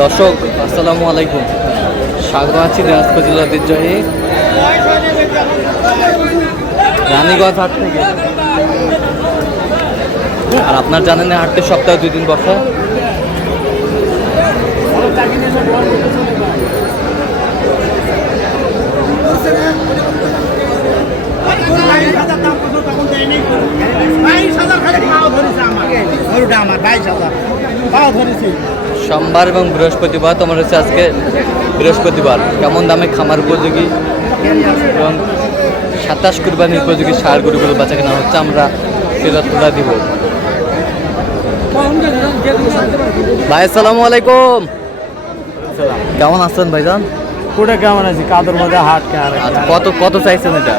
দর্শক আসসালামু আলাইকুম, স্বাগত আছি দিনাজপুর জেলার ঐতিহ্যবাহী রানীগঞ্জ হাট থেকে। আর আপনার জানেন না, হাটটি সপ্তাহে 2 দিন বসে। সোমবার এবং বৃহস্পতিবার তোমার হচ্ছে আজকে বৃহস্পতিবার। কেমন দামে খামার উপযোগী এবং 27 কুরবানির উপযোগী ষাঁড় গরুগুলো বেচা কেনা হচ্ছে, আমরা সেটা তুলে দিব। ভাই আসসালামু আলাইকুম, কেমন আছেন ভাইজান? পুরো কেমন আছে? কাদর মধ্যে হাট আচ্ছা, কত চাইছেন এটা?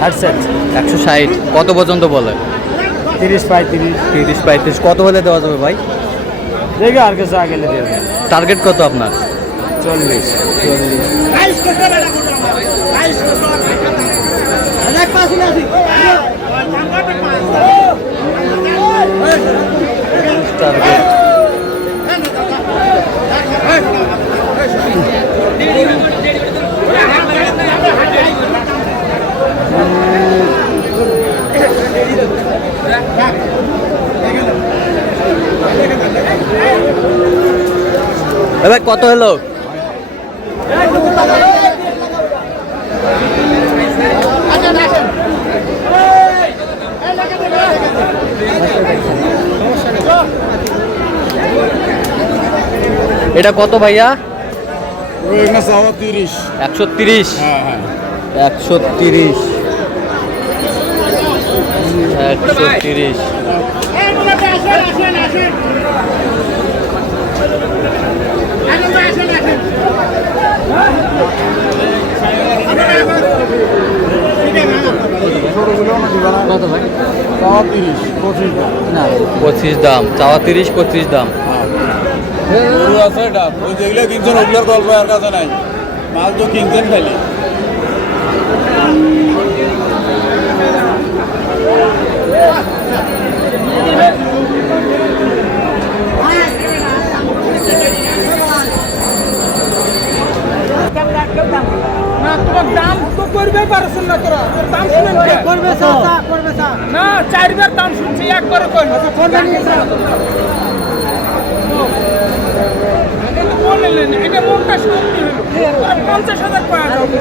160। কত পর্যন্ত বলে? 30-35। কত হলে দেওয়া যাবে ভাই? দেখে আর কিছু আগে দেবে। টার্গেট কত আপনার? 40। টার্গেট এবার কত হলো? এটা কত ভাইয়া? 130। 130। হ্যাঁ হ্যাঁ 130। 130। কত ভাই? 25 না 25 দাম, চাওয়া 30, 25 দাম। আছে এটা ওই যেগুলো কিনছেন ওগুলোর গল্প আর কাছে নাই, মাল তো কিনছেন খালি। দাম তো করবে পারছেন না তোরা, তোর দাম শুনেন করবে না, 4 বার দাম শুনছি, একবারে করবে বললেন এটা মনটা শুনতে হলো 50,000 পাওয়া যাবে।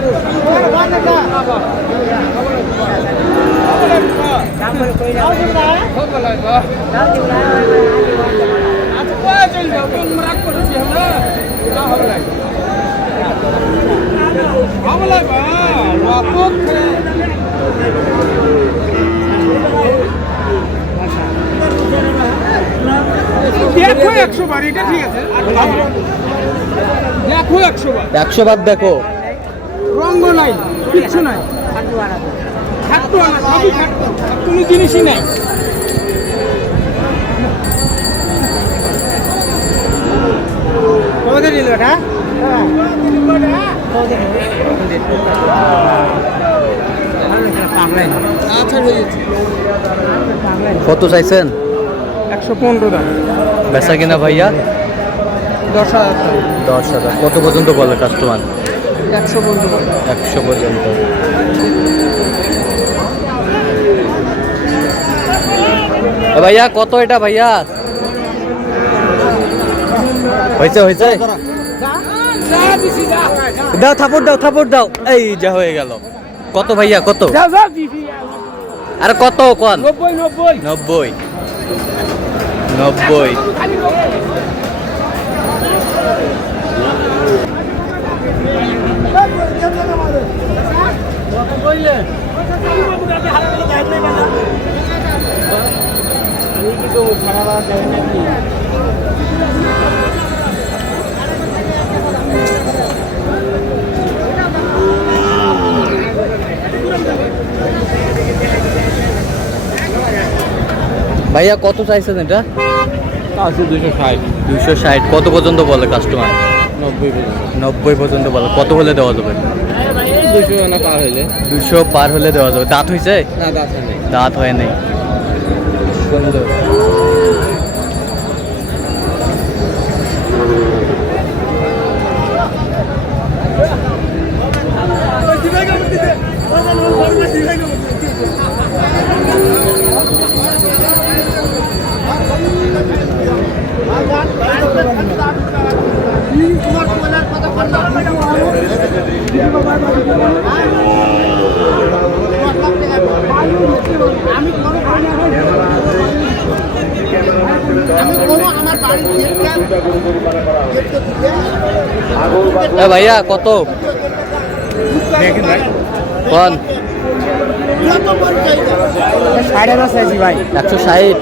আচ্ছা কয় চল যাও, কোন রাগ করেছি আমরা না হবে না আমলাই বা রাপক দেখো 100 বার, এটা ঠিক আছে। দেখো 100 বার, 100 বার দেখো। রঙ্গ নাই, কিচ্ছু নাই, থাকতো না, সবই থাকতো, কোনো জিনিসই নাই। কবে দিল এটা? কত চাইছেন? 115 দাম। বেচা কিনা ভাইয়া? 10,000। 10,000। কত পর্যন্ত বলে কাস্টমার? 100 পর্যন্ত। 100 পর্যন্ত। ভাইয়া কত এটা ভাইয়া? হয়েছে দাও, থাপড় দাও। এই যা হয়ে গেল। কত ভাইয়া কত? আরে কত কোন? 90। ভাইয়া কত চাইছেন এটা? 260। কত পর্যন্ত বলে কাস্টমার? 90 পর্যন্ত বলে। কত হলে দেওয়া যাবে? 200 পার হলে দেওয়া যাবে। দাঁত হয়েছে? না দাঁত হয় নাই। দাঁত হয় নাই। সুন্দর। ভাইয়া কত কোন 5.5 ভাই 160?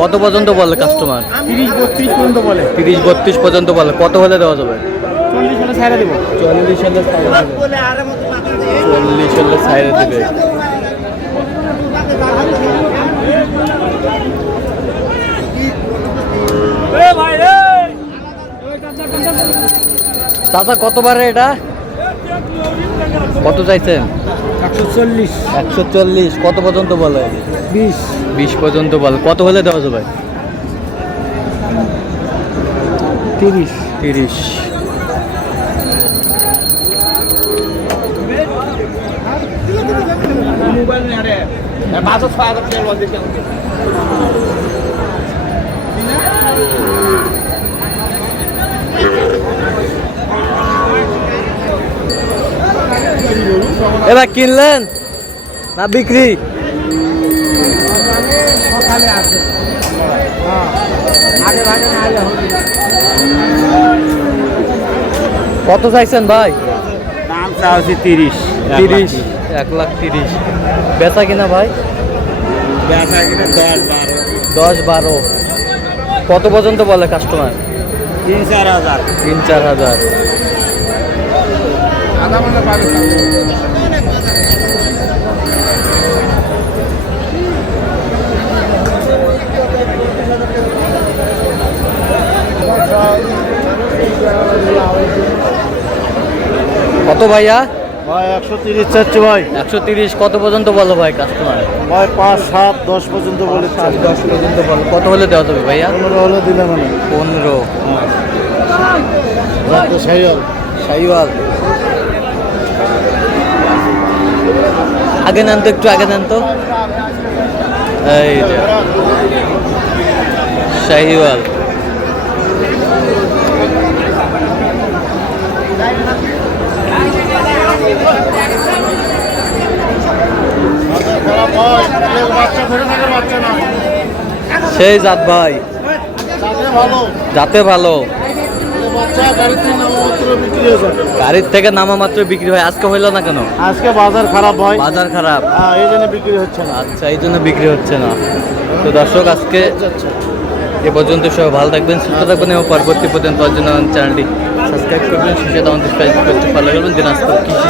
কত পর্যন্ত বলে কাস্টমার? 30-32 পর্যন্ত বলে। 30-32 পর্যন্ত বলে। কত হলে দেওয়া যাবে? 40 হলে ছাইড়া দেব। 40 হলে ছাইড়া দেবে। 40 হলে ছাইড়া দেবে। চাচা কতবারে এটা? কত চাইছেন? 140 140। কত পর্যন্ত বলে? 20 পর্যন্ত বলে। কত হলে দেওয়া যাবে? 30। এবার কিনলেন না বিক্রি? কত চাইছেন ভাই? দাম চাওছি 30। 1,30,000। বেচা কিনা ভাই? বেচা কিনা 10-12। কত পর্যন্ত বলে কাস্টমার? 3-4 হাজার। 3-4 হাজার। কত ভাইয়া? ভাই 130 চাচ্ছি ভাই। 130। কত পর্যন্ত বলো ভাই কাস্টমার? ভাই 5-7-10 পর্যন্ত বলে। 7-10 পর্যন্ত বলো। কত হলে দেওয়া যাবে ভাইয়া? 15 হলে দিলে মানে 15। শাহিওয়াল। আগে নেন তো, একটু আগে নেন তো। এই যে শাহিওয়াল। সেই জাত ভাই, যাতে ভালো। গাড়ির থেকে নামা মাত্র বিক্রি হয়। আজকে হইলো না কেন? আজকে বাজার খারাপ ভাই। বাজার খারাপ, এই জন্য বিক্রি হচ্ছে না। আচ্ছা, এই জন্য বিক্রি হচ্ছে না। তো দর্শক, আজকে এ পর্যন্ত সবাই ভালো থাকবেন, সুস্থ থাকবেন এবং পরবর্তী পর্যন্ত চ্যানেলটি সাবস্ক্রাইব করবেন। শেষে আমাদের ফেসবুক পেজটি ফলো করবেন। দিনাজপুর কৃষি